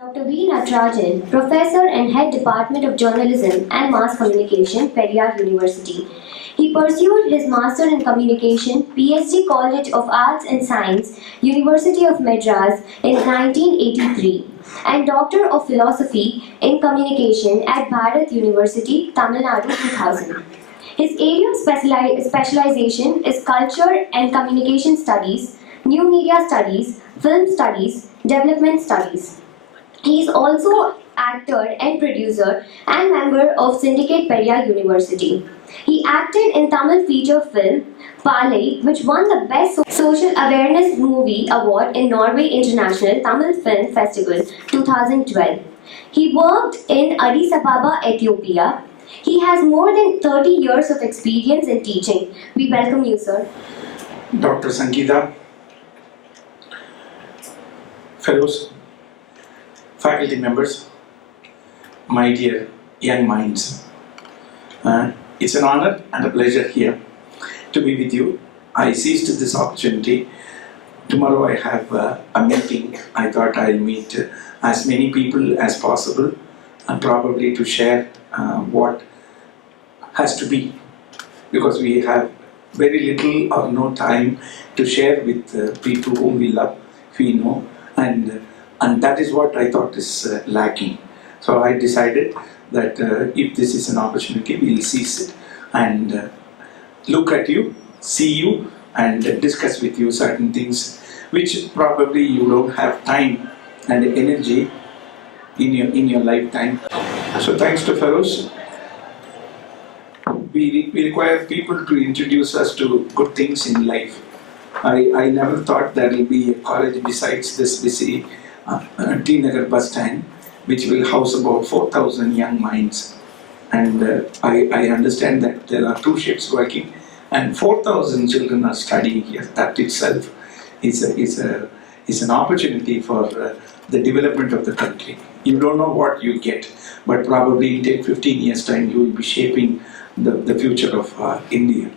Dr. V.Natarajan, Professor and Head Department of Journalism and Mass Communication, Periyar University. He pursued his Master in Communication, PhD College of Arts and Science, University of Madras in 1983, and Doctor of Philosophy in Communication at Bharat University, Tamil Nadu 2000. His area of specialization is Culture and Communication Studies, New Media Studies, Film Studies, Development Studies. He is also actor and producer and member of Syndicate Periyar University. He acted in Tamil feature film Palai, which won the Best Social Awareness Movie Award in Norway International Tamil Film Festival 2012. He worked in Addis Ababa, Ethiopia. He has more than 30 years of experience in teaching. We welcome you, sir. Dr. Sangeeta, fellows, faculty members, my dear young minds. It's an honor and a pleasure here to be with you. I seized this opportunity. Tomorrow I have a meeting. I thought I'll meet as many people as possible and probably to share what has to be, because we have very little or no time to share with people whom we love, we know, and that is what I thought is lacking. So I decided that if this is an opportunity, we'll seize it and look at you, see you, and discuss with you certain things which probably you don't have time and energy in your lifetime. So thanks to fellows, we require people to introduce us to good things in life. I never thought there will be a college besides this busy T.nagar bus stand, which will house about 4,000 young minds. And I understand that there are 2 shifts working and 4,000 children are studying here. That itself is an opportunity for the development of the country. You don't know what you get, but probably in 10, 15 years time you will be shaping the future of India.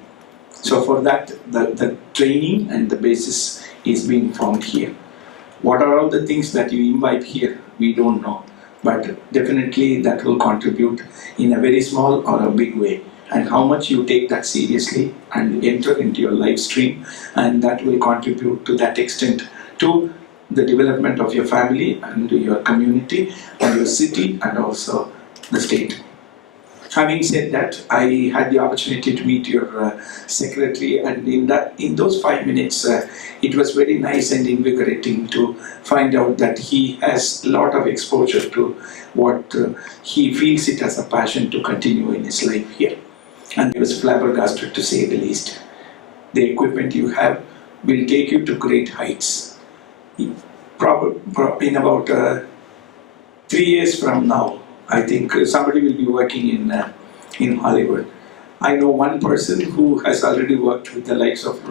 So for that, the training and the basis is being formed here. What are all the things that you imbibe here? We don't know. But definitely that will contribute in a very small or a big way. And how much you take that seriously and enter into your life stream, and that will contribute to that extent to the development of your family and your community and your city and also the state. Having said that, I had the opportunity to meet your secretary, and in those 5 minutes, it was very nice and invigorating to find out that he has a lot of exposure to what he feels it as a passion to continue in his life here. And he was flabbergasted, to say the least. The equipment you have will take you to great heights. In about 3 years from now, I think somebody will be working in Hollywood. I know one person who has already worked with the likes of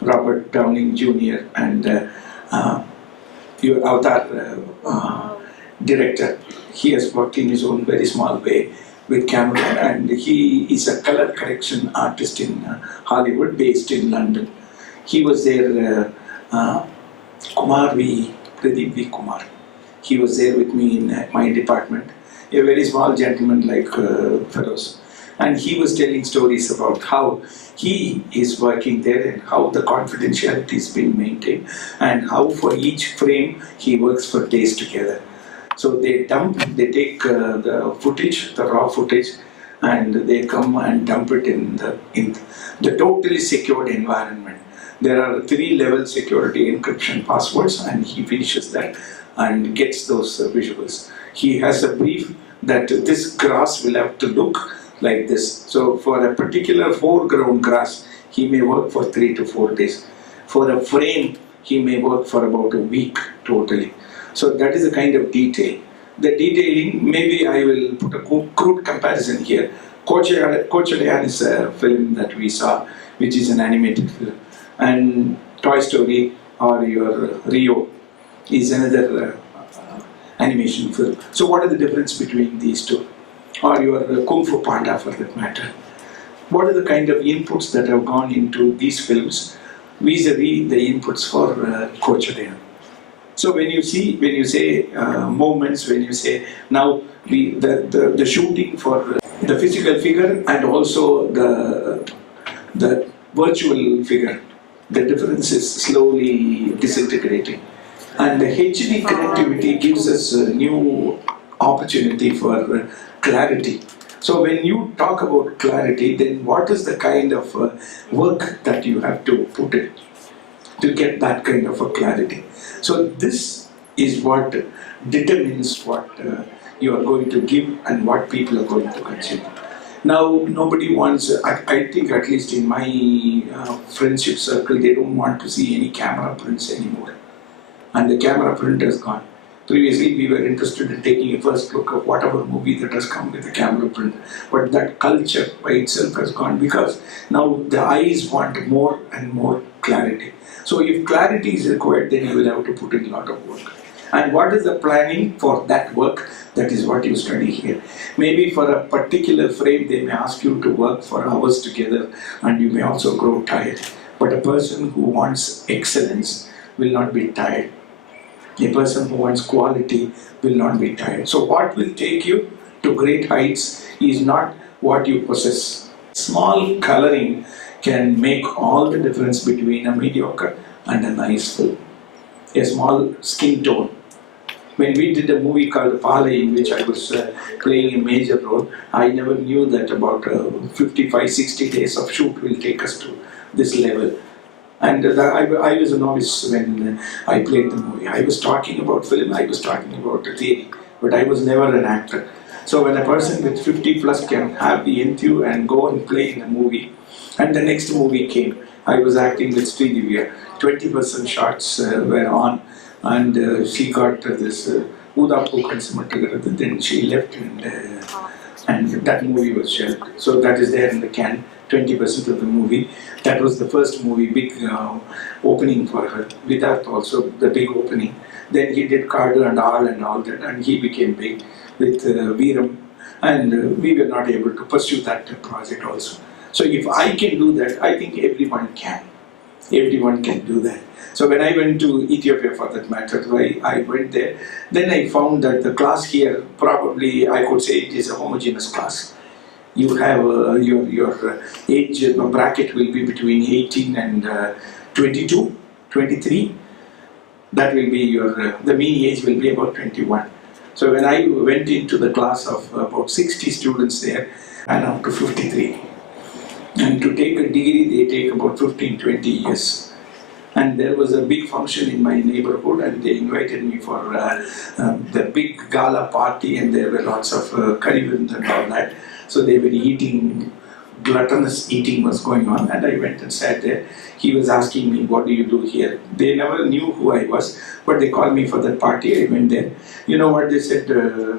Robert Downing Jr. and your Avatar director. He has worked in his own very small way with camera, and he is a color correction artist in Hollywood, based in London. He was there, Pradeep V. Kumar. He was there with me in my department. A very small gentleman like fellows. And he was telling stories about how he is working there and how the confidentiality is being maintained and how for each frame he works for days together. So they take the footage, the raw footage, and they come and dump it in the totally secured environment. There are 3-level security encryption passwords, and he finishes that and gets those visuals. He has a brief that this grass will have to look like this. So for a particular foreground grass, he may work for 3 to 4 days. For a frame, he may work for about a week totally. So that is the kind of detail. The detailing, maybe I will put a crude comparison here. Kochadayan is a film that we saw, which is an animated film. And Toy Story or your Rio is another animation film. So what is the difference between these two? Or your Kung Fu Panda, for that matter. What are the kind of inputs that have gone into these films vis-a-vis the inputs for Kochadayan? So when you say movements, when you say now the shooting for the physical figure and also the virtual figure, the difference is slowly disintegrating. And the HD connectivity gives us a new opportunity for clarity. So when you talk about clarity, then what is the kind of work that you have to put in to get that kind of a clarity? So this is what determines what you are going to give and what people are going to consume. Now, nobody wants, I think at least in my friendship circle, they don't want to see any camera prints anymore. And the camera print has gone. Previously, we were interested in taking a first look of whatever movie that has come with the camera print. But that culture by itself has gone because now the eyes want more and more clarity. So if clarity is required, then you will have to put in a lot of work. And what is the planning for that work? That is what you study here. Maybe for a particular frame, they may ask you to work for hours together and you may also grow tired. But a person who wants excellence will not be tired. A person who wants quality will not be tired. So what will take you to great heights is not what you possess. Small coloring can make all the difference between a mediocre and a nice film. A small skin tone. When we did a movie called Palai, in which I was playing a major role, I never knew that about 55-60 days of shoot will take us to this level. And I was a novice when I played the movie. I was talking about film, I was talking about the theory, but I was never an actor. So when a person with 50 plus can have the enthusiasm and go and play in a movie, and the next movie came, I was acting with Sridivya. 20% shots were on, and she got this Uda Pokan. Then she left, and that movie was shelved. So that is there in the can. 20% of the movie. That was the first movie, big opening for her. Vidat also, the big opening. Then he did Cardo and all that, and he became big with Veeram. And we were not able to pursue that project also. So if I can do that, I think everyone can. Everyone can do that. So when I went to Ethiopia, for that matter, I went there. Then I found that the class here, probably I could say it is a homogeneous class. You have your age bracket will be between 18 and 22, 23. That will be the mean age will be about 21. So when I went into the class of about 60 students there, and up to 53. And to take a degree, they take about 15, 20 years. And there was a big function in my neighborhood, and they invited me for the big gala party, and there were lots of curry and all that. So they were eating, gluttonous eating was going on, and I went and sat there. He was asking me, what do you do here? They never knew who I was, but they called me for that party. I went there. You know what they said?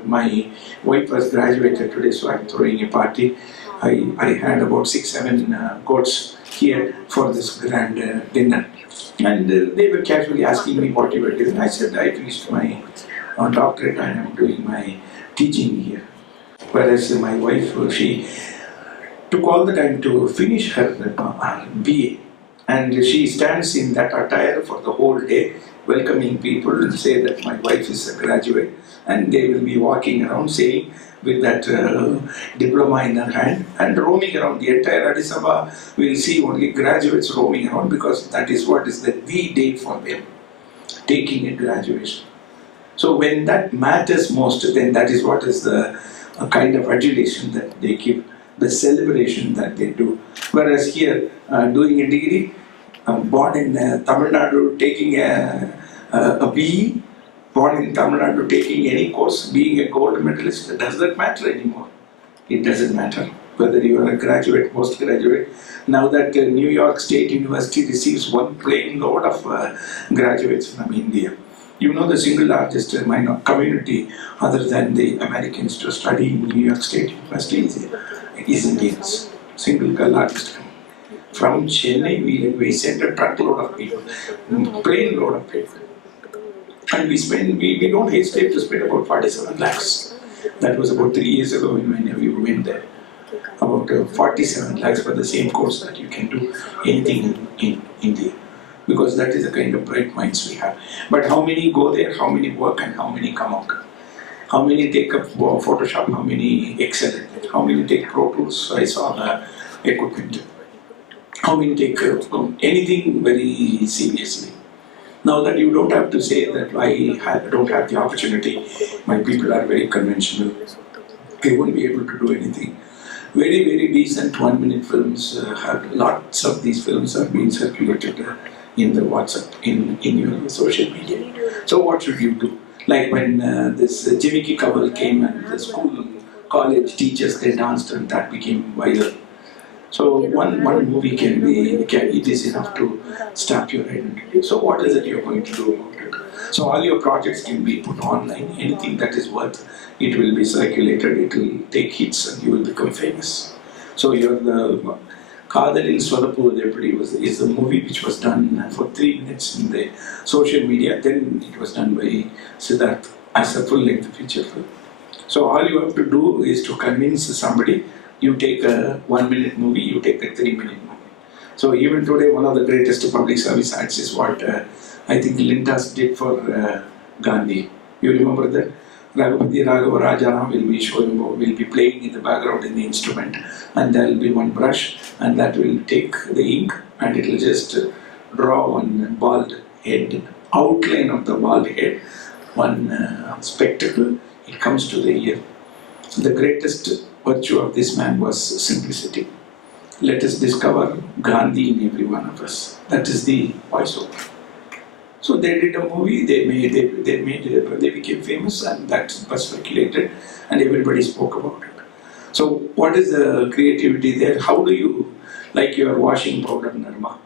My wife was graduated today, so I'm throwing a party. I had about 6-7 goats here for this grand dinner. And they were casually asking me what you were doing. I said, I finished my doctorate and I'm doing my teaching here. Whereas my wife, she took all the time to finish her BA. And she stands in that attire for the whole day, welcoming people and say that my wife is a graduate. And they will be walking around saying, with that diploma in her hand and roaming around the entire Addis Ababa. We'll see only graduates roaming around because that is what is the day for them, taking a graduation. So when that matters most, then that is what is the kind of adulation that they give, the celebration that they do. Whereas here, doing a degree, born in Tamil Nadu, taking a BE, born in Tamil Nadu, taking any course, being a gold medalist, does that matter anymore? It doesn't matter whether you are a graduate, postgraduate. Now that New York State University receives one plane load of graduates from India. You know the single largest community other than the Americans to study in New York State University is Indians. Single largest community. From Chennai, we sent a truckload of people, plane load of people. And we don't hesitate to spend about 47 lakhs. That was about 3 years ago when we went there. About 47 lakhs for the same course that you can do anything in India. because that is the kind of bright minds we have. But how many go there, how many work, and how many come out? How many take up Photoshop, how many excel at it? How many take Pro Tools? I saw the equipment. How many take anything very seriously? Now that you don't have to say that don't have the opportunity, my people are very conventional, I won't be able to do anything. Very, very decent 1-minute films have lots of these films have been circulated in the WhatsApp, in your social media. So what should you do? Like when this Jimmy Kimmel came and the school, college teachers, they danced and that became viral. So one movie it is enough to stamp your identity. So what is it you're going to do about it? So all your projects can be put online. Anything that is worth, it will be circulated. It will take hits and you will become famous. So you're the Kadalil Swadapu is a movie which was done for 3 minutes in the social media. Then it was done by Siddharth as a full-length feature film. So all you have to do is to convince somebody. You take a 1-minute movie, you take a 3-minute movie. So even today, one of the greatest public service ads is what I think Lintas did for Gandhi. You remember that? Raghupati Raghava Rajaram will be playing in the background in the instrument, and there will be one brush, and that will take the ink, and it will just draw one bald head, outline of the bald head, one spectacle. It comes to the ear. The greatest virtue of this man was simplicity. Let us discover Gandhi in every one of us. That is the voiceover. So they did a movie, they became famous, and that was circulated, and everybody spoke about it. So what is the creativity there? How do you, like your washing powder Nirma?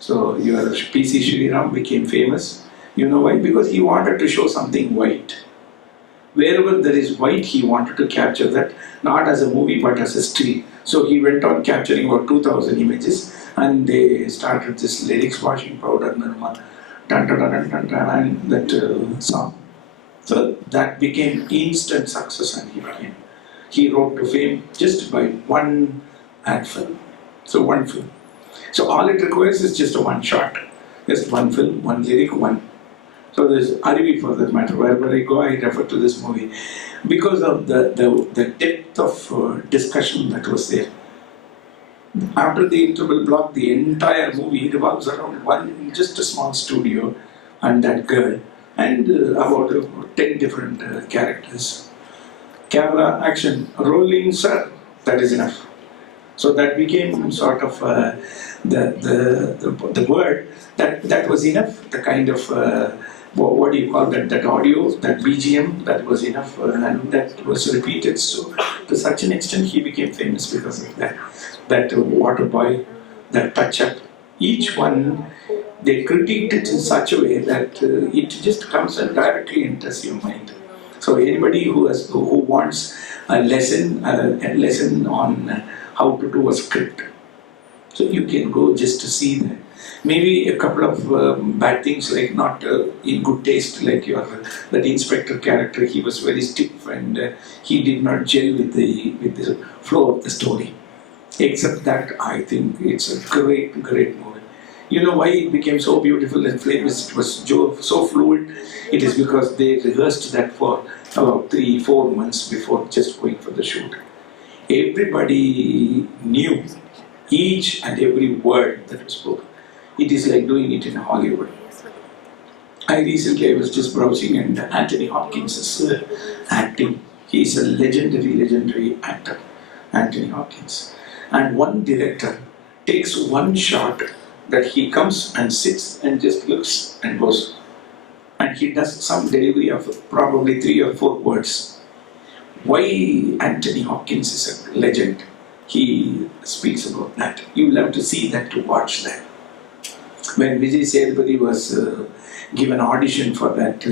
So your PC Shriram became famous. You know why? Because he wanted to show something white. Wherever there is white, he wanted to capture that, not as a movie but as a still. So he went on capturing about 2,000 images, and they started this lyrics, washing powder, Nirma, dun, dun, dun, dun, dun, dun, and that song. So that became instant success, and he wrote to fame just by one ad film. So one film. So all it requires is just a one shot, just one film, one lyric, one. So there's Arivi for that matter. Wherever I go, I refer to this movie because of the depth of discussion that was there. After the interval block, the entire movie revolves around just a small studio and that girl and about 10 different characters. Camera, action, rolling, sir. That is enough. So that became sort of the word that was enough. The kind of what do you call that? That audio, that BGM, that was enough, and that was repeated. So to such an extent, he became famous because of that. That water boy, that touch up. Each one, they critiqued it in such a way that it just comes and directly enters your mind. So anybody who wants a lesson on how to do a script, so you can go just to see that. Maybe a couple of bad things, like not in good taste, like that inspector character. He was very stiff and he did not gel with the flow of the story. Except that, I think it's a great movie. You know why it became so beautiful and famous? It was so fluid. It is because they rehearsed that for about 3-4 months before just going for the shoot. Everybody knew each and every word that was spoken. It is like doing it in Hollywood. I was just browsing and Anthony Hopkins' acting. He is a legendary actor, Anthony Hopkins. And one director takes one shot that he comes and sits and just looks and goes. And he does some delivery of probably 3 or 4 words. Why Anthony Hopkins is a legend? He speaks about that. You will have to see that to watch that. When Vijay Sethupathi was given audition for that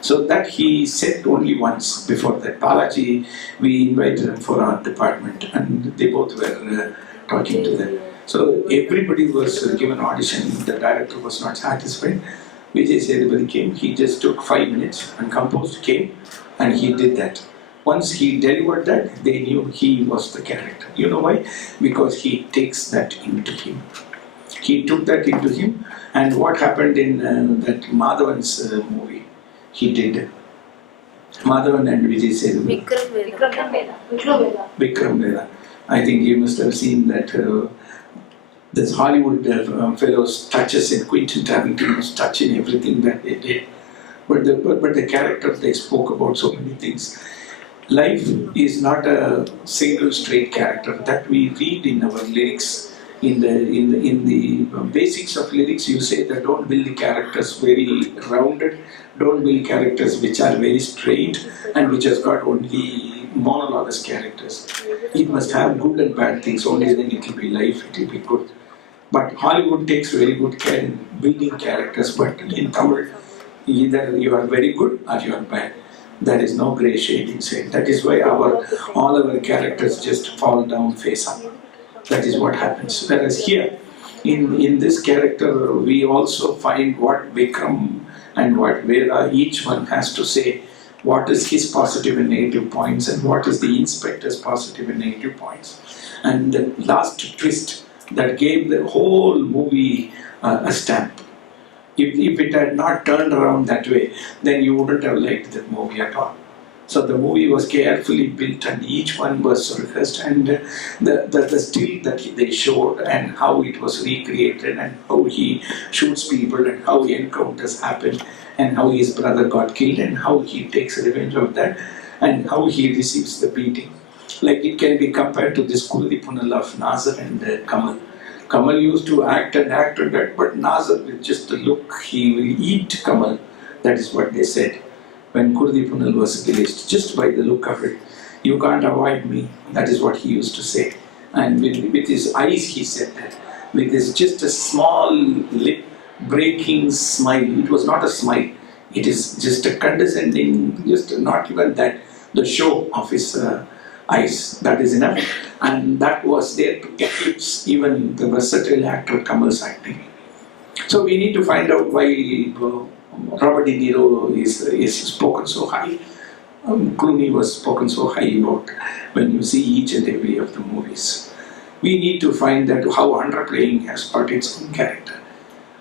so that he said only once before that. Balaji, we invited him for our department and they both were talking to them. So everybody was given audition, the director was not satisfied. Vijay Sethupathi came, he just took 5 minutes and composed, came and he did that. Once he delivered that, they knew he was the character. You know why? Because he takes that into him. He took that into him, and what happened in that Madhavan's movie, he did. Madhavan and Vijay Sethupathi. Vikram Veda. I think you must have seen that. This Hollywood fellows touches in Quentin Tarantino was touching everything that they did. But the characters they spoke about so many things. Life is not a single straight character that we read in our lyrics. In the basics of lyrics, you say that don't build the characters very rounded, don't build characters which are very straight and which has got only monologuous characters. It must have good and bad things, only then it will be life, it will be good. But Hollywood takes very good care in building characters, but in Tamil, either you are very good or you are bad. There is no grey shade inside. That is why all our characters just fall down face up. That is what happens. Whereas here, in this character, we also find what Vikram and what Veda, each one has to say, what is his positive and negative points and what is the inspector's positive and negative points. And the last twist that gave the whole movie a stamp. If it had not turned around that way, then you wouldn't have liked that movie at all. So the movie was carefully built and each one was rehearsed, and the still that they showed and how it was recreated and how he shoots people and how encounters happen and how his brother got killed and how he takes revenge of that and how he receives the beating. Like it can be compared to this Kuldipunal of Nazar and Kamal. Kamal used to act and act and act, but Nazar with just a look, he will eat Kamal. That is what they said when Kurdipunal was released, just by the look of it. You can't avoid me. That is what he used to say. And with his eyes he said that. With his just a small lip breaking smile. It was not a smile. It is just a condescending, just not even that, the show of his eyes. That is enough. And that was there to eclipse even the versatile actor Kamal's acting. So we need to find out why Robert De Niro is spoken so high. Clooney was spoken so high about when you see each and every of the movies. We need to find that how underplaying has got its own character.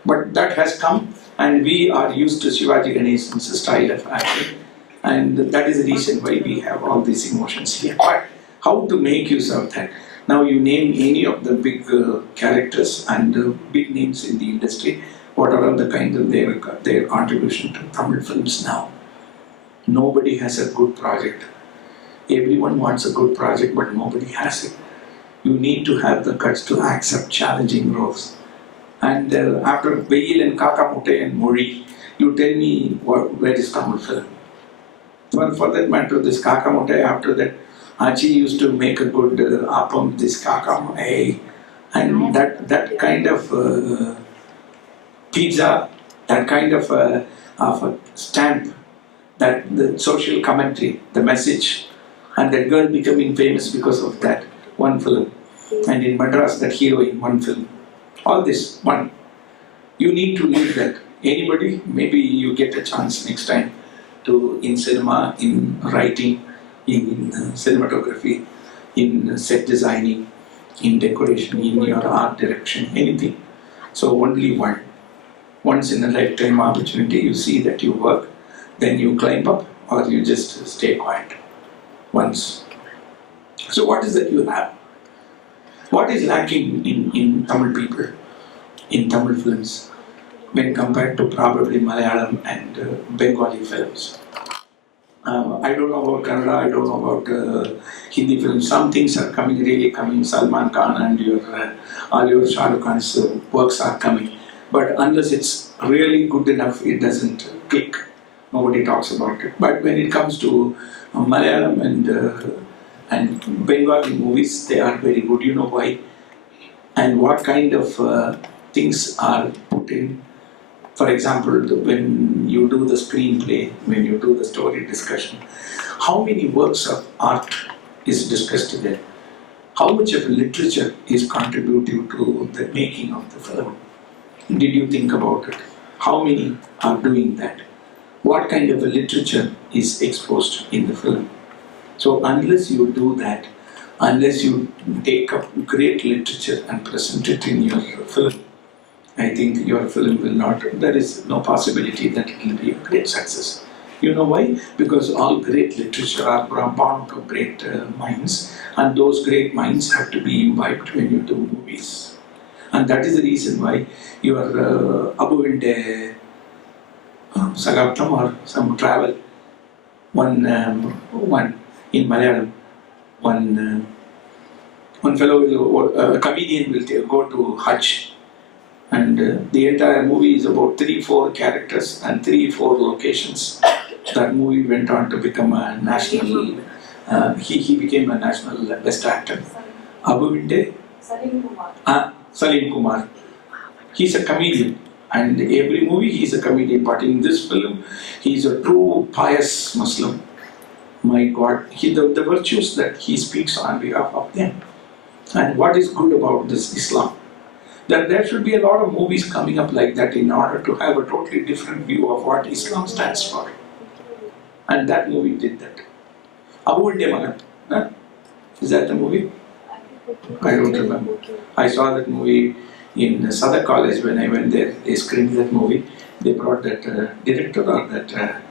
But that has come, and we are used to Shivaji Ganeshan's style of acting, and that is the reason why we have all these emotions here. But how to make use of that? Now you name any of the big characters and big names in the industry, what are the kind of their contribution to Tamil films now? Nobody has a good project. Everyone wants a good project, but nobody has it. You need to have the guts to accept challenging roles. And after Veil and Kakamute and Mori, you tell me where is Tamil film? For that matter, this Kakamute, after that, Achi used to make a good appam, this Kakamute, and that kind of pizza, that kind of a stamp, that the social commentary, the message, and that girl becoming famous because of that one film. And in Madras, that hero in one film. All this, one. You need to leave that. Anybody, maybe you get a chance next time to, in cinema, in writing, in cinematography, in set designing, in decoration, in your art direction, anything. So only one. Once in a lifetime opportunity, you see that you work, then you climb up, or you just stay quiet. Once. So what is that you have? What is lacking in Tamil people, in Tamil films, when compared to probably Malayalam and Bengali films? I don't know about Kannada, I don't know about Hindi films. Some things are coming, really coming. Salman Khan and all your Shah Rukh Khan's works are coming. But unless it's really good enough, it doesn't click. Nobody talks about it. But when it comes to Malayalam and Bengali movies, they are very good. You know why? And what kind of things are put in. For example, when you do the screenplay, when you do the story discussion, how many works of art is discussed there? How much of literature is contributing to the making of the film? Did you think about it? How many are doing that? What kind of a literature is exposed in the film? So unless you do that, unless you take up great literature and present it in your film, I think your film will not, there is no possibility that it will be a great success. You know why? Because all great literature are born out of great minds, and those great minds have to be imbibed when you do movies. And that is the reason why your Abu and Sagaptam or some travel, one in Malayalam, one fellow, a comedian will go to Hajj, and the entire movie is about 3-4 characters and 3-4 locations. That movie went on to become a national, he became a national best actor. Abu Vinde? Salim Kumar. He's a comedian, and every movie he's a comedian, but in this film, he's a true pious Muslim. My God, the virtues that he speaks on behalf of them. And what is good about this Islam? That there should be a lot of movies coming up like that in order to have a totally different view of what Islam stands for. And that movie did that. Abu Magan. Huh? Is that the movie? I don't remember. I saw that movie in Sadar College when I went there. They screened that movie. They brought that director or that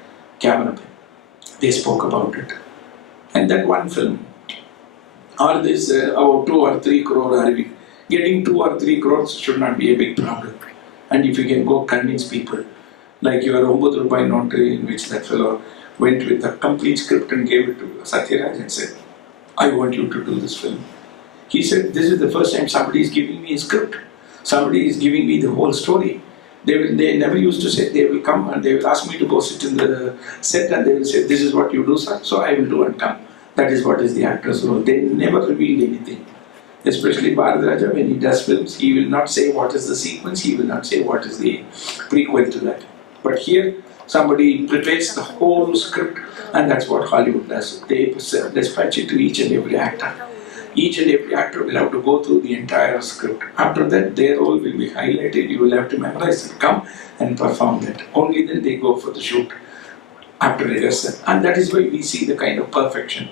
cameraman. They spoke about it. And that one film, or this about 2 or 3 crore Arabic. Getting 2 or 3 crores should not be a big problem. And if you can go convince people, like your Ombud Rupai note in which that fellow went with a complete script and gave it to Satyaraj and said, I want you to do this film. He said, this is the first time somebody is giving me a script. Somebody is giving me the whole story. They never used to say, they will come and they will ask me to go sit in the set and they will say, this is what you do, sir, so I will do and come. That is what is the actor's role. They never revealed anything. Especially Bharadaraja, when he does films, he will not say what is the sequence, he will not say what is the prequel to that. But here, somebody prepares the whole script, and that's what Hollywood does. They dispatch it to each and every actor. Each and every actor will have to go through the entire script. After that, their role will be highlighted. You will have to memorize it, come and perform that. Only then they go for the shoot after rehearsal. And that is why we see the kind of perfection.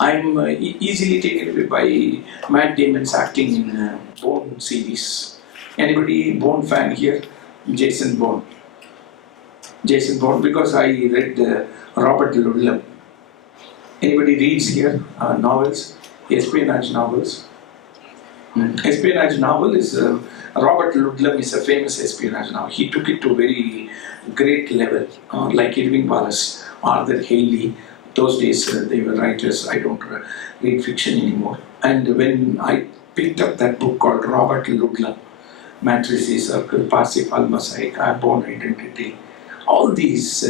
I'm easily taken away by Matt Damon's acting in Bourne series. Anybody Bourne fan here? Jason Bourne. Jason Bourne, because I read Robert Ludlum. Anybody reads here novels? Espionage novels. Espionage novel is Robert Ludlum is a famous espionage novel. He took it to a very great level, like Irving Wallace, Arthur Haley. Those days they were writers. I don't read fiction anymore. And when I picked up that book called Robert Ludlum, Matrices, Circle, Parsifal, Mosaic, Born Identity, all these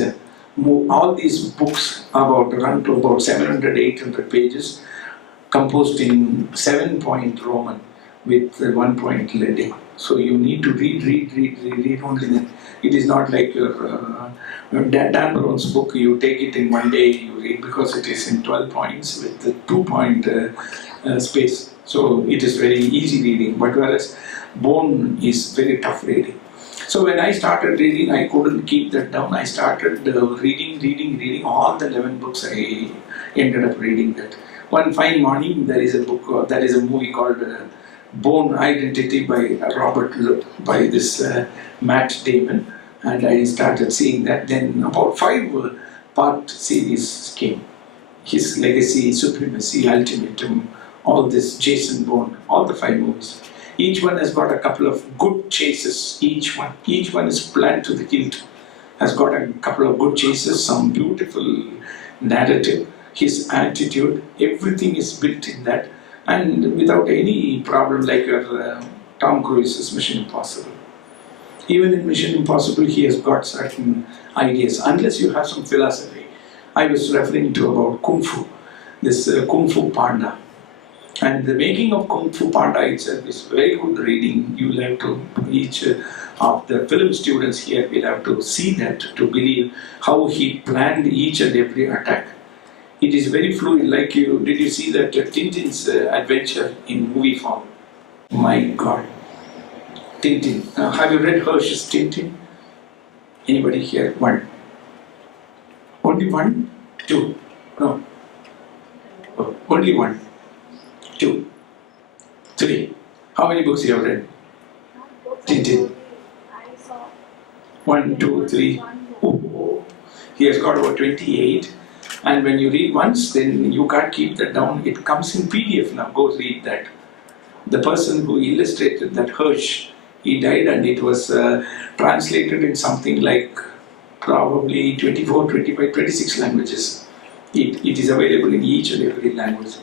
books run to about 700-800 pages, composed in 7-point Roman with 1-point leading. So you need to read only then. It is not like your Dan Brown's book, you take it in one day, you read, because it is in 12 points with the 2-point space. So it is very easy reading, but whereas Bone is very tough reading. So when I started reading, I couldn't keep that down. I started reading all the 11 books. I ended up reading that. One fine morning, there is a movie called Born Identity by by this Matt Damon, and I started seeing that. Then about 5-part series came. His Legacy, Supremacy, Ultimatum, all this, Jason Bourne, all the 5 movies. Each one has got a couple of good chases, each one is planned to the hilt, has got a couple of good chases, some beautiful narrative, his attitude, everything is built in that, and without any problem like Tom Cruise's Mission Impossible. Even in Mission Impossible, he has got certain ideas, unless you have some philosophy. I was referring to about Kung Fu, this Kung Fu Panda. And the making of Kung Fu Panda itself is very good reading. You will have to, each of the film students here will have to see that to believe how he planned each and every attack. It is very fluid, like did you see that Tintin's adventure in movie form? My God. Tintin. Have you read Hersh's Tintin? Anybody here? One. Only 1? 2? No. Oh, only one, two, three. How many books you have read? Tintin. One, two, three. Oh, he has got about 28. And when you read once, then you can't keep that down. It comes in PDF now. Go read that. The person who illustrated that Hirsch, he died, and it was translated in something like probably 24, 25, 26 languages. It is available in each and every language.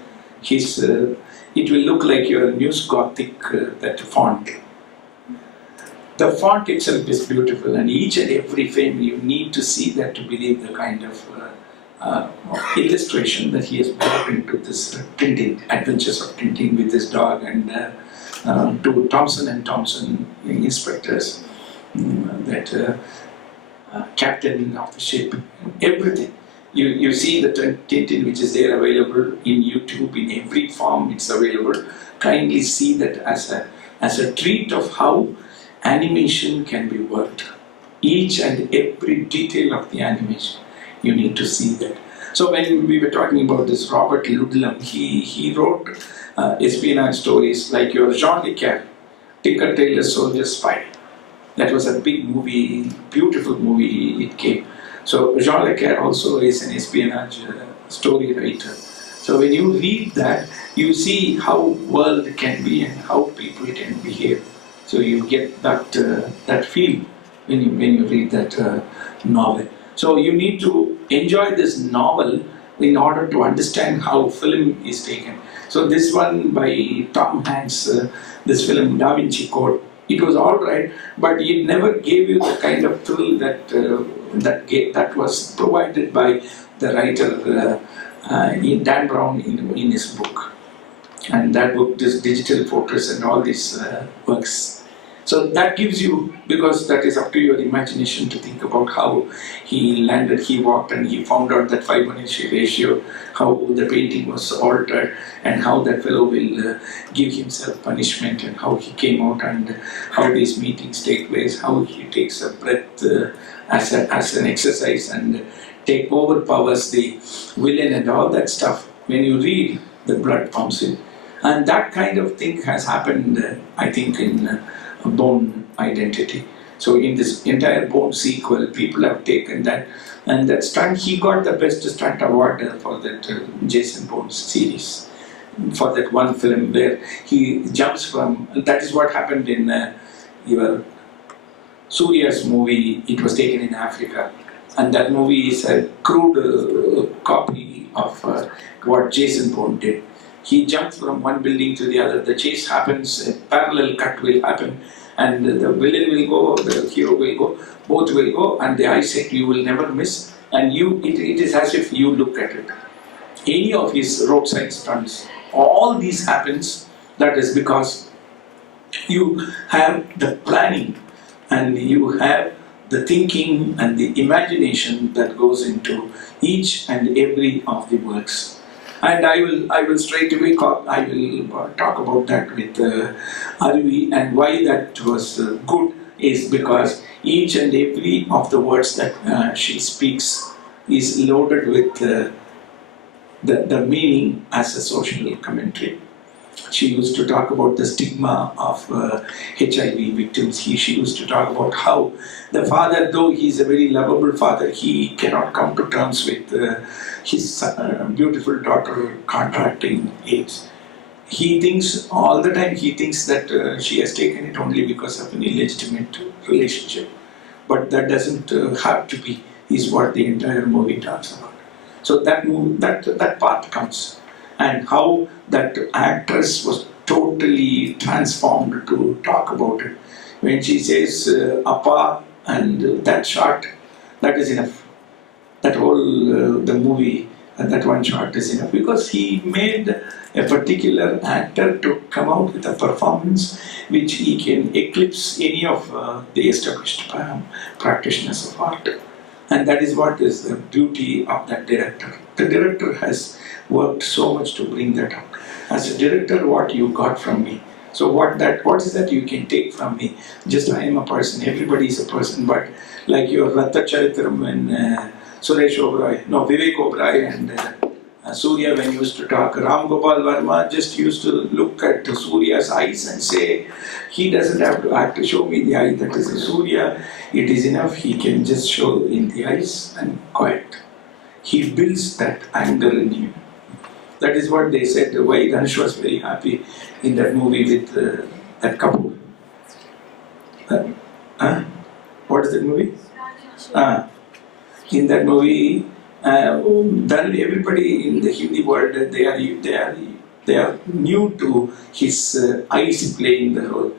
It will look like your News Gothic, that font. The font itself is beautiful, and each and every frame you need to see that to believe the kind of illustration that he has brought into this Tintin, Adventures of Tintin with his dog, and to Thompson and Thompson inspectors, that captain of the ship, everything. You see the Tintin which is there available in YouTube in every form. It's available. Kindly see that as a treat of how animation can be worked. Each and every detail of the animation, you need to see that. So when we were talking about this Robert Ludlum, he wrote espionage stories like your Jean Le Carre, Tinker Tailor Soldier Spy. That was a big movie, beautiful movie it came. So Jean Le Carre also is an espionage story writer. So when you read that, you see how world can be and how people can behave. So you get that feel when you read that novel. So you need to enjoy this novel in order to understand how film is taken. So this one by Tom Hanks, this film Da Vinci Code, it was all right, but it never gave you the kind of thrill that was provided by the writer Dan Brown in his book. And that book, this Digital Fortress and all these works. So that gives you, because that is up to your imagination to think about how he landed, he walked, and he found out that Fibonacci ratio, how the painting was altered, and how that fellow will give himself punishment, and how he came out, and how these meetings take place, how he takes a breath as an exercise and overpowers the villain and all that stuff. When you read, the blood pumps in. And that kind of thing has happened, I think, in Bone Identity. So in this entire Bone sequel, people have taken that, and that stunt, he got the best stunt award for that Jason Bourne series, for that one film where he jumps from, that is what happened in your Surya's movie. It was taken in Africa, and that movie is a crude copy of what Jason Bourne did. He jumps from one building to the other, the chase happens, a parallel cut will happen, and the villain will go, the hero will go, both will go, and the eyesight you will never miss, and it is as if you look at it. Any of his roadside stunts, all these happens, that is because you have the planning, and you have the thinking and the imagination that goes into each and every of the works. And I will straight away talk about that with Arvi, and why that was good is because each and every of the words that she speaks is loaded with the meaning as a social commentary. She used to talk about the stigma of HIV victims. She used to talk about how the father, though he's a very lovable father, he cannot come to terms with his beautiful daughter contracting AIDS. He thinks all the time, that she has taken it only because of an illegitimate relationship. But that doesn't have to be, is what the entire movie talks about. So that part comes. And how that actress was totally transformed to talk about it. When she says Appa and that shot, that is enough. That whole the movie, that one shot is enough, because he made a particular actor to come out with a performance which he can eclipse any of the established practitioners of art. And that is what is the beauty of that director. The director has worked so much to bring that up. As a director, what you got from me. So what is that you can take from me? Just I am a person, everybody is a person, but like your Ratha Charitram and Vivek Oberoi and Surya, when he used to talk, Ram Gopal Verma just used to look at Surya's eyes and say, he doesn't have to act to show me the eye. That is Surya. It is enough. He can just show in the eyes and quiet. He builds that anger in you. That is what they said. Why Dhanush was very happy in that movie with that couple. What is that movie? In that movie, then everybody in the Hindi world they are new to his eyes playing the role.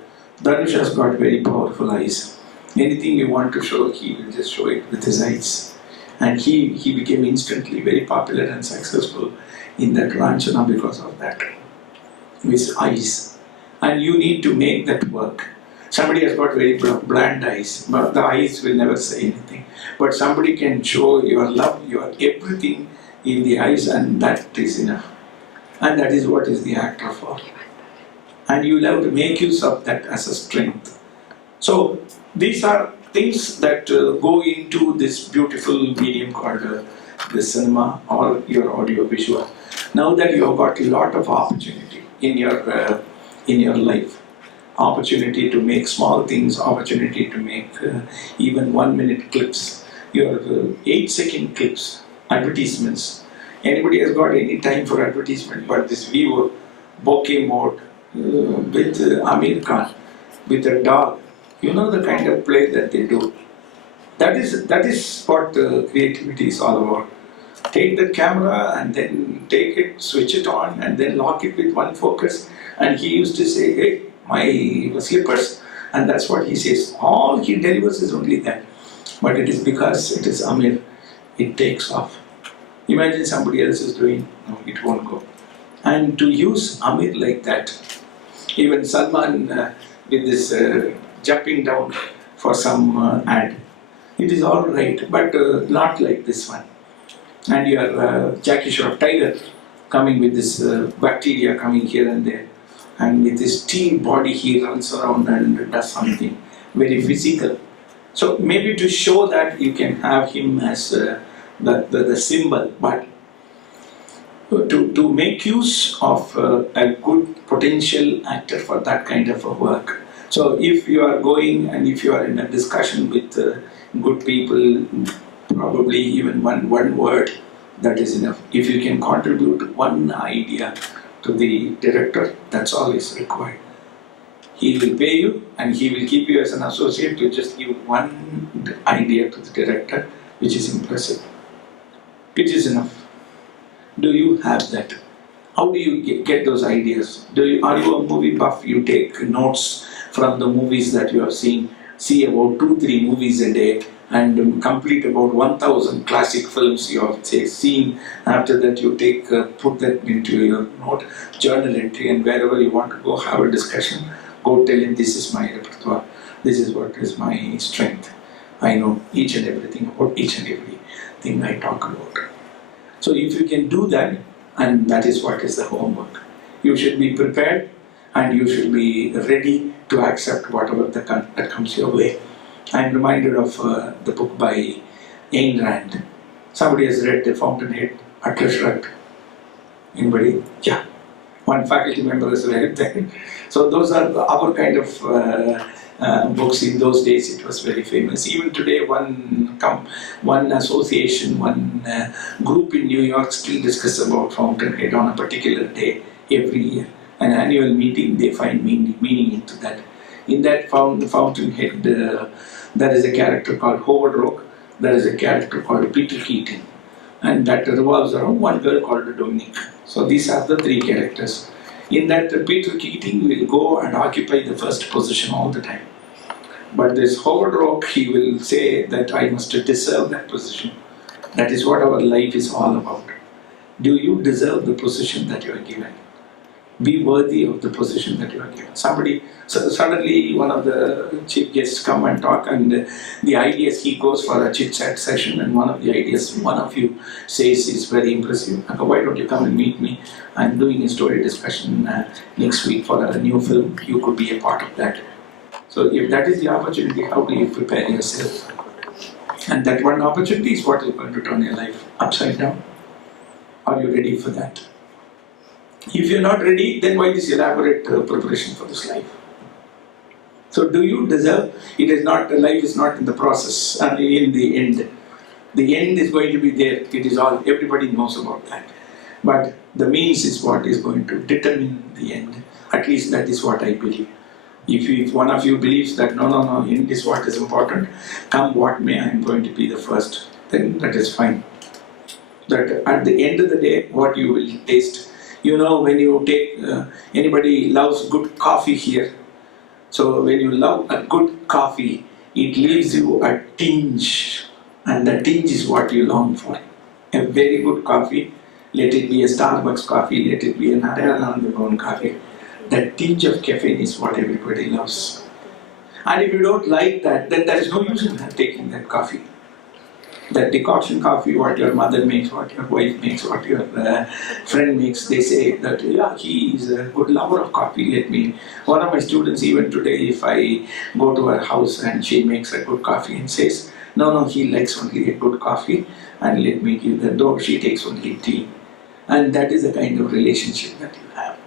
Dhanush has got very powerful eyes. Anything you want to show, he will just show it with his eyes. And he became instantly very popular and successful in that Ranchana because of that. With eyes. And you need to make that work. Somebody has got very bland eyes, but the eyes will never say anything. But somebody can show your love, your everything in the eyes, and that is enough. And that is what is the actor for. And you will have to make use of that as a strength. So these are things that go into this beautiful medium called the cinema or your audio visual. Now that you have got a lot of opportunity in your life, opportunity to make small things, opportunity to make even 1 minute clips, your 8-second clips, advertisements. Anybody has got any time for advertisement? But this Vivo bokeh mode with Amir Khan, with a dog. You know the kind of play that they do. That is what creativity is all about. Take the camera and then take it, switch it on, and then lock it with one focus. And he used to say, "Hey, my slippers," and that's what he says. All he delivers is only that. But it is because it is Amir, it takes off. Imagine somebody else is doing, no, it won't go. And to use Amir like that, even Salman with this jumping down for some ad, it is all right, but not like this one. And your Jackie Shroff Tiger coming with this bacteria coming here and there, and with his steel body he runs around and does something very physical. So maybe to show that you can have him as the symbol, but to make use of a good potential actor for that kind of a work. So if you are going and if you are in a discussion with good people, probably even one word, that is enough. If you can contribute one idea to the director, that's all is required. He will pay you and he will keep you as an associate to just give one idea to the director, which is impressive. It is enough. Do you have that? How do you get those ideas? Are you a movie buff? You take notes from the movies that you have seen, see about 2-3 movies a day, and complete about 1,000 classic films you have seen. After that you put that into your note, journal entry, and wherever you want to go, have a discussion. Go tell him, this is my repertoire, this is what is my strength. I know each and everything about each and every thing I talk about. So if you can do that, and that is what is the homework. You should be prepared and you should be ready to accept whatever that comes your way. I am reminded of the book by Ayn Rand. Somebody has read The Fountainhead, Atlas Shrugged. Anybody? Yeah. One faculty member has read that. So those are our kind of books. In those days it was very famous. Even today one association, one group in New York still discuss about Fountainhead on a particular day every year. An annual meeting, they find meaning into that. In that Fountainhead, there is a character called Howard Rourke, there is a character called Peter Keating, and that revolves around one girl called Dominique. So these are the 3 characters. In that, Peter Keating will go and occupy the first position all the time. But this Howard Rourke, he will say that I must deserve that position. That is what our life is all about. Do you deserve the position that you are given? Be worthy of the position that you are given. Suddenly one of the chief guests come and talk, and the ideas, he goes for a chit chat session, and one of the ideas one of you says is very impressive. I go, why don't you come and meet me? I'm doing a story discussion next week for a new film. You could be a part of that. So if that is the opportunity, how do you prepare yourself? And that one opportunity is what is going to turn your life upside down. Are you ready for that? If you're not ready, then why this elaborate preparation for this life? So do you deserve? It is not, life is not in the process and in the end. The end is going to be there. It is all, everybody knows about that. But the means is what is going to determine the end. At least that is what I believe. If one of you believes that no, end is what is important, come what may, I am going to be the first, then that is fine. That at the end of the day, what you will taste, when you take, anybody loves good coffee here. So when you love a good coffee, it leaves you a tinge, and the tinge is what you long for. A very good coffee, let it be a Starbucks coffee, let it be a Natarajan MA coffee. That tinge of caffeine is what everybody loves. And if you don't like that, then there is no use in taking that coffee. That decoction coffee, what your mother makes, what your wife makes, what your friend makes, they say that, yeah, he is a good lover of coffee. One of my students, even today, if I go to her house and she makes a good coffee and says, no, he likes only a good coffee, and let me give that, though she takes only tea. And that is the kind of relationship that you have.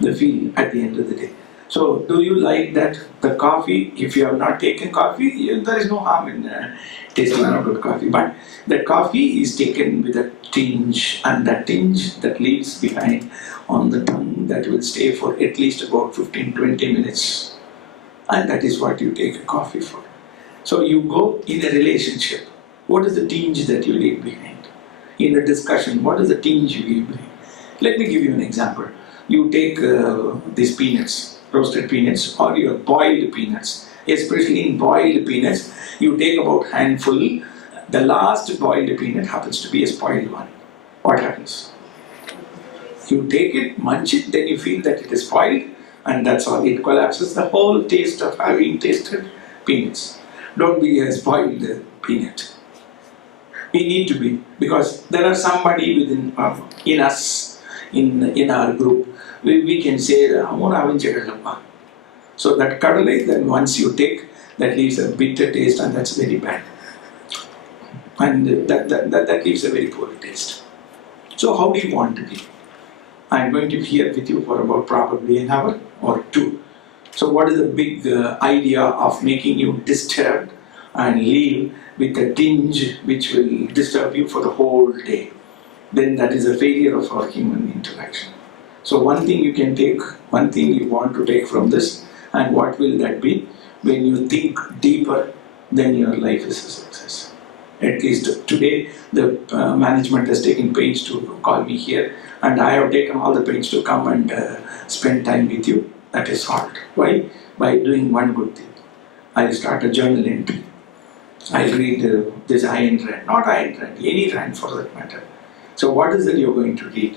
The feel at the end of the day. So, do you like that? The coffee, if you have not taken coffee, there is no harm in tasting a good coffee. But the coffee is taken with a tinge, and that tinge that leaves behind on the tongue, that will stay for at least about 15-20 minutes. And that is what you take a coffee for. So, you go in a relationship. What is the tinge that you leave behind? In a discussion, what is the tinge you leave behind? Let me give you an example. You take these peanuts, roasted peanuts, or your boiled peanuts. Especially in boiled peanuts, you take about handful. The last boiled peanut happens to be a spoiled one. What happens? You take it, munch it, then you feel that it is spoiled, and that's all. It collapses the whole taste of having tasted peanuts. Don't be a spoiled peanut. We need to be, because there are somebody within in us, in our group. We can say, so that kadalai, then once you take, that leaves a bitter taste, and that's very bad. And that leaves a very poor taste. So how do you want to be? I'm going to be here with you for about probably an hour or two. So what is the big idea of making you disturbed and leave with a tinge which will disturb you for the whole day? Then that is a failure of our human interaction. So one thing you can take, one thing you want to take from this, and what will that be? When you think deeper, then your life is a success. At least today, the management has taken pains to call me here, and I have taken all the pains to come and spend time with you. That is hard. Why? By doing one good thing. I'll start a journal entry. I'll read this Ayn Rand, not Ayn Rand, any Rand for that matter. So what is it you're going to read?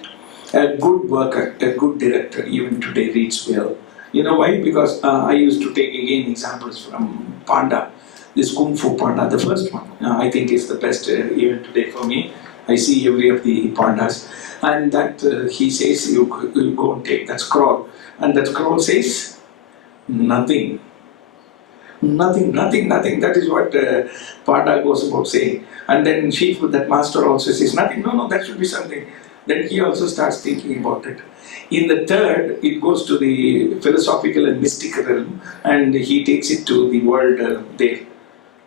A good worker, a good director, even today reads well. You know why? Because I used to take again examples from Panda, this Kung Fu Panda, the first one. I think is the best even today for me. I see every of the pandas, and that he says you go and take that scroll, and that scroll says nothing. Nothing. That is what Panda goes about saying. And then Shifu, that master, also says nothing. No, that should be something. Then he also starts thinking about it. In the third, it goes to the philosophical and mystical realm, and he takes it to the world there.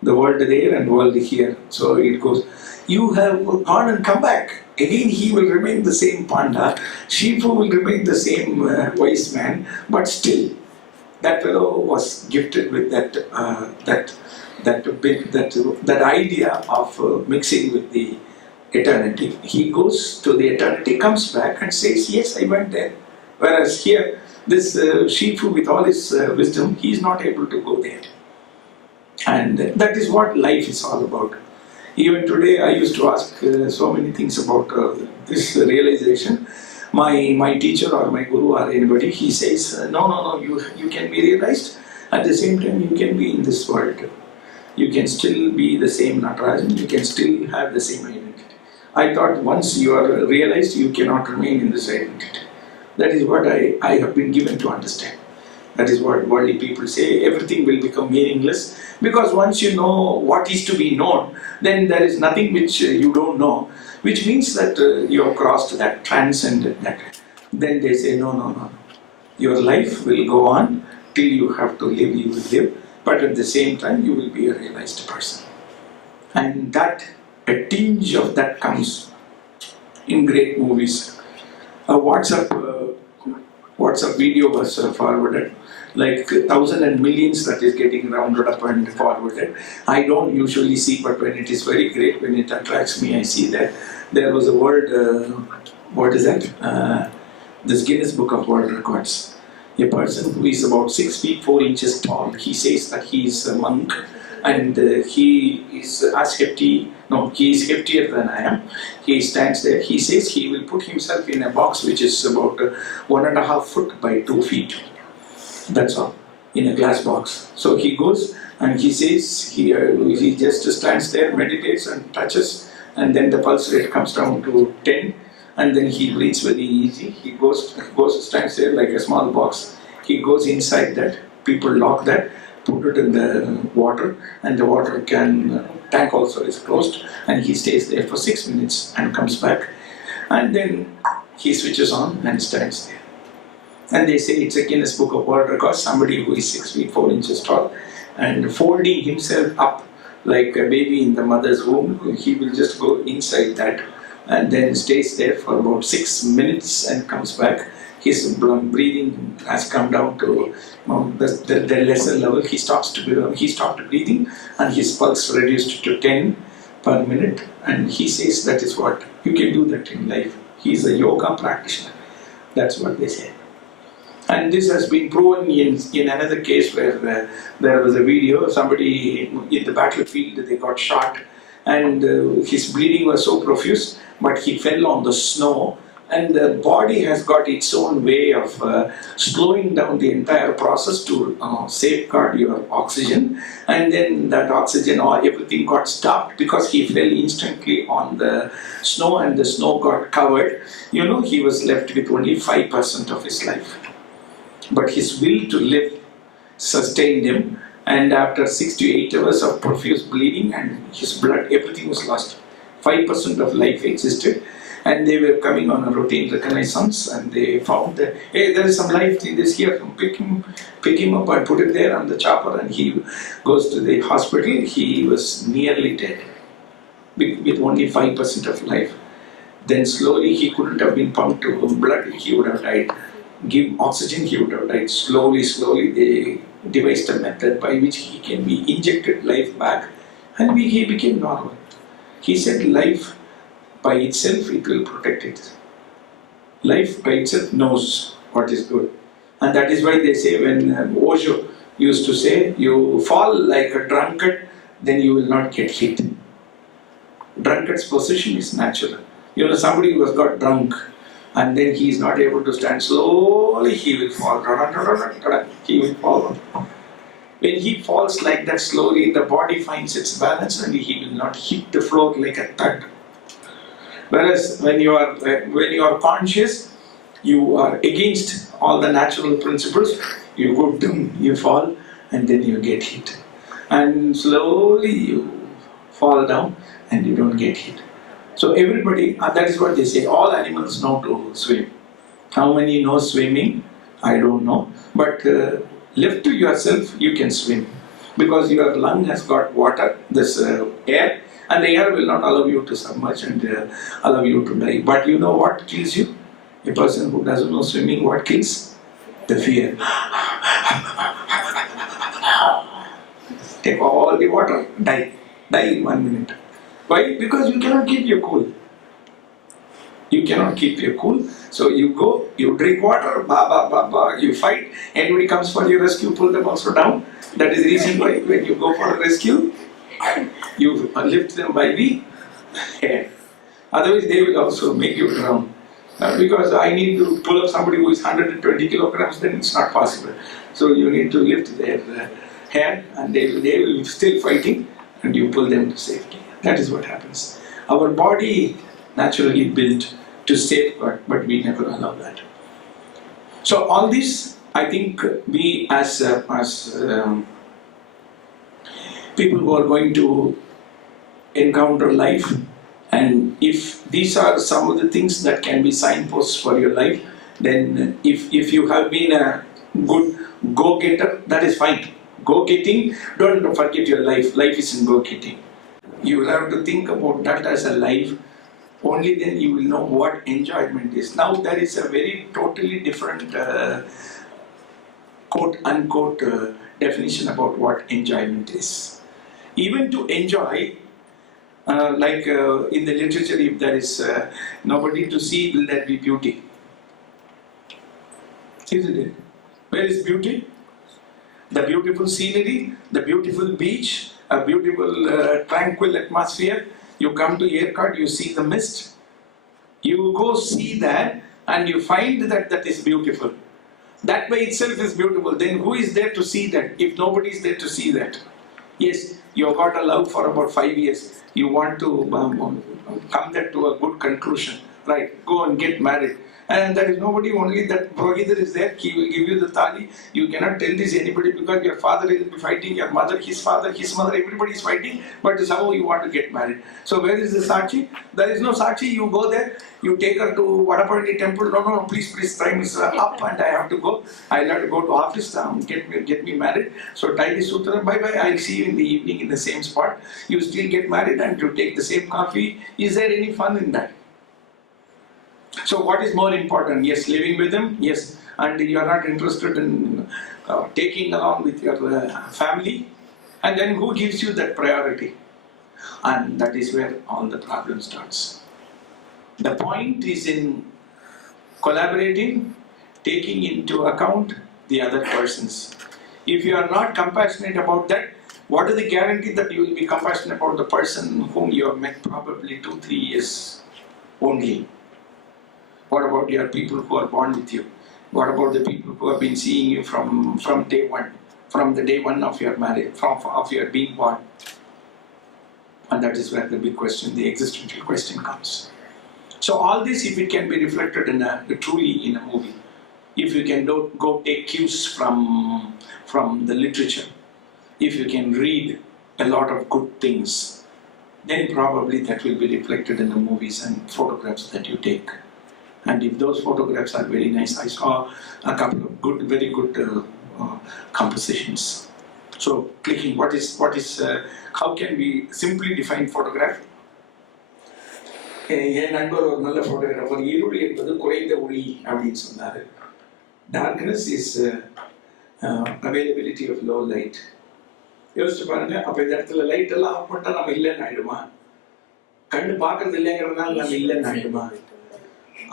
The world there and world here. So it goes, you have gone and come back. Again he will remain the same Panda. Shifu will remain the same wise man, but still, that fellow was gifted with that idea of mixing with the eternity. He goes to the eternity, comes back and says, yes, I went there. Whereas here, this Shifu with all his wisdom, he is not able to go there. And that is what life is all about. Even today, I used to ask so many things about this realization. My teacher or my guru or anybody, he says, no, you can be realized. At the same time, you can be in this world. You can still be the same Natarajan, you can still have the same identity. I thought once you are realized, you cannot remain in this identity. That is what I have been given to understand. That is what worldly people say. Everything will become meaningless, because once you know what is to be known, then there is nothing which you don't know, which means that you have crossed that, transcended that. Then they say, no, no, no. Your life will go on till you have to live, you will live, but at the same time you will be a realized person. And that, a tinge of that comes in great movies. A WhatsApp video was forwarded, like thousands and millions that is getting rounded up and forwarded. I don't usually see, but when it is very great, when it attracts me, I see that. There was a world, what is that? This Guinness Book of World Records. A person who is about 6 feet 4 inches tall, he says that he is a monk, and he is as hefty, no, he is heftier than I am. He stands there, he says he will put himself in a box which is about 1.5 foot by 2 feet. That's all, in a glass box. So he goes and he says, he just stands there, meditates and touches, and then the pulse rate comes down to 10, and then he breathes very easy. He goes, stands there like a small box. He goes inside that, people lock that, put it in the water, and the water tank also is closed, and he stays there for 6 minutes and comes back, and then he switches on and stands there. And they say it's a Guinness Book of World Records, somebody who is 6 feet 4 inches tall, and folding himself up like a baby in the mother's womb, he will just go inside that and then stays there for about 6 minutes and comes back. His breathing has come down to the lesser level. He stopped breathing, and his pulse reduced to 10 per minute. And he says that is what you can do that in life. He is a yoga practitioner. That's what they say. And this has been proven in another case where there was a video, somebody in the battlefield, they got shot, and his bleeding was so profuse, but he fell on the snow, and the body has got its own way of slowing down the entire process to safeguard your oxygen, and then that oxygen or everything got stopped because he fell instantly on the snow, and the snow got covered. He was left with only 5% of his life. But his will to live sustained him, and after 6 to 8 hours of profuse bleeding and his blood, everything was lost. 5% of life existed, and they were coming on a routine reconnaissance, and they found that, hey, there is some life in this here, pick him up and put it there on the chopper, and he goes to the hospital. He was nearly dead with only 5% of life. Then slowly he couldn't have been pumped to blood, he would have died. Give oxygen, he would have died. Slowly they devised a method by which he can be injected life back, and he became normal. He said life by itself, it will protect it. Life by itself knows what is good. And that is why they say, when Osho used to say, you fall like a drunkard, then you will not get hit. Drunkard's position is natural. Somebody who has got drunk, and then he is not able to stand, slowly he will fall. He will fall. When he falls like that slowly, the body finds its balance and he will not hit the floor like a thud. Whereas when you are conscious, you are against all the natural principles. You go down, you fall, and then you get hit. And slowly you fall down and you don't get hit. So everybody, that is what they say, all animals know to swim. How many know swimming? I don't know. But left to yourself, you can swim. Because your lung has got water, this air, and the air will not allow you to submerge and allow you to die. But you know what kills you? A person who doesn't know swimming, what kills? The fear. Take all the water, die in 1 minute. Why? Because you cannot keep your cool. You cannot keep your cool. So you go, you drink water, you fight. Anybody comes for your rescue, pull them also down. That is the reason why when you go for a rescue, you lift them by the hair. Otherwise they will also make you drown. Because I need to pull up somebody who is 120 kilograms, then it's not possible. So you need to lift their hair, and they will still fighting, and you pull them to safety. That is what happens. Our body naturally built to safeguard, but we never allow that. So all this I think we as people who are going to encounter life, and if these are some of the things that can be signposts for your life, then if you have been a good go-getter, that is fine. Go-getting, don't forget your life. Life is in go-getting. You will have to think about that as a life. Only then you will know what enjoyment is. Now there is a very totally different quote unquote definition about what enjoyment is. Even to enjoy, in the literature, if there is nobody to see, will there be beauty? Isn't it? Where is beauty? The beautiful scenery, the beautiful beach, a beautiful tranquil atmosphere. You come to Aircard, you see the mist. You go see that and you find that that is beautiful. That by itself is beautiful. Then who is there to see that if nobody is there to see that? Yes, you have got a love for about 5 years. You want to come there to a good conclusion. Right, go and get married. And there is nobody, only that Purohit is there. He will give you the thali. You cannot tell this anybody because your father will be fighting, your mother, his father, his mother, everybody is fighting. But somehow you want to get married. So where is the Sakshi? There is no Sakshi. You go there, you take her to Vadapalani temple. No, please, time is up and I have to go. I'll have to go to office, get me married. So tie the sutra, bye-bye. I'll see you in the evening in the same spot. You still get married and you take the same coffee. Is there any fun in that? So what is more important? Yes, living with them, yes, and you are not interested in taking along with your family, and then who gives you that priority? And that is where all the problem starts. The point is in collaborating, taking into account the other persons. If you are not compassionate about that, what is the guarantee that you will be compassionate about the person whom you have met probably 2-3 years only? What about your people who are born with you? What about the people who have been seeing you from day one, from the day one of your marriage, of your being born? And that is where the big question, the existential question comes. So all this, if it can be reflected truly in a movie, if you can go take cues from the literature, if you can read a lot of good things, then probably that will be reflected in the movies and photographs that you take. And if those photographs are very nice, I saw a couple of very good compositions. So clicking, how can we simply define photograph? என் நண்பர் ஒரு நல்ல photographer, இருள் என்பது குறைந்த ஒளி அப்படின்னு சொன்னார். Darkness is availability of low light. யோசிச்சு பாருங்க, அப்போ இந்த இடத்துல லைட் எல்லாம் ஆஃப் பண்ணிட்டா நம்ம இல்லைன்னு ஆயிடுமா? கண்ணு பார்க்கறது இல்லைங்கிறதுனால நம்ம இல்லைன்னு ஆயிடுமா?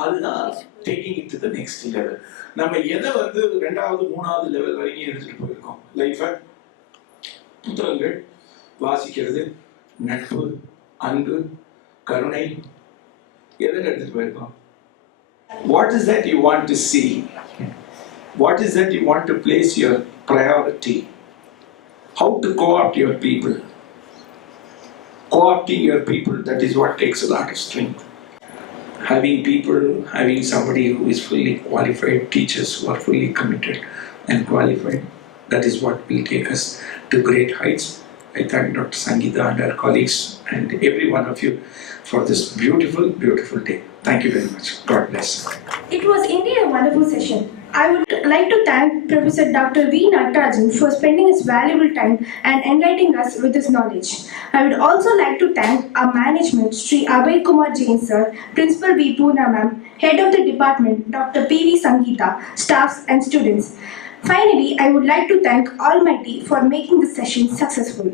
அதுதான் taking it to the next level. நம்ம எதை 2வது 3வது லெவல் வரைக்கும் எடுத்துட்டு போயிருக்கோம் லைஃபை? புத்தகங்கள் வாசிக்கிறது, நட்பு, அன்பு, கருணை, எதை எடுத்துட்டு போயிருக்கோம்? What is that you want to see? What is that you want to place your priority? How to co-opt your people? Co-opting your people, that is what takes a lot of strength. Having somebody who is fully qualified, teachers who are fully committed and qualified, that is what will take us to great heights. I thank Dr. Sangeeta and her colleagues and every one of you for this beautiful, beautiful day. Thank you very much. God bless. It was indeed a wonderful session. I would like to thank Professor Dr. V.Natarajan for spending his valuable time and enlightening us with his knowledge. I would also like to thank our management, Sri Abhay Kumar Jain sir, Principal V. Poona ma'am, Head of the Department, Dr. P.V. Sangeeta, staffs and students. Finally, I would like to thank Almighty for making this session successful.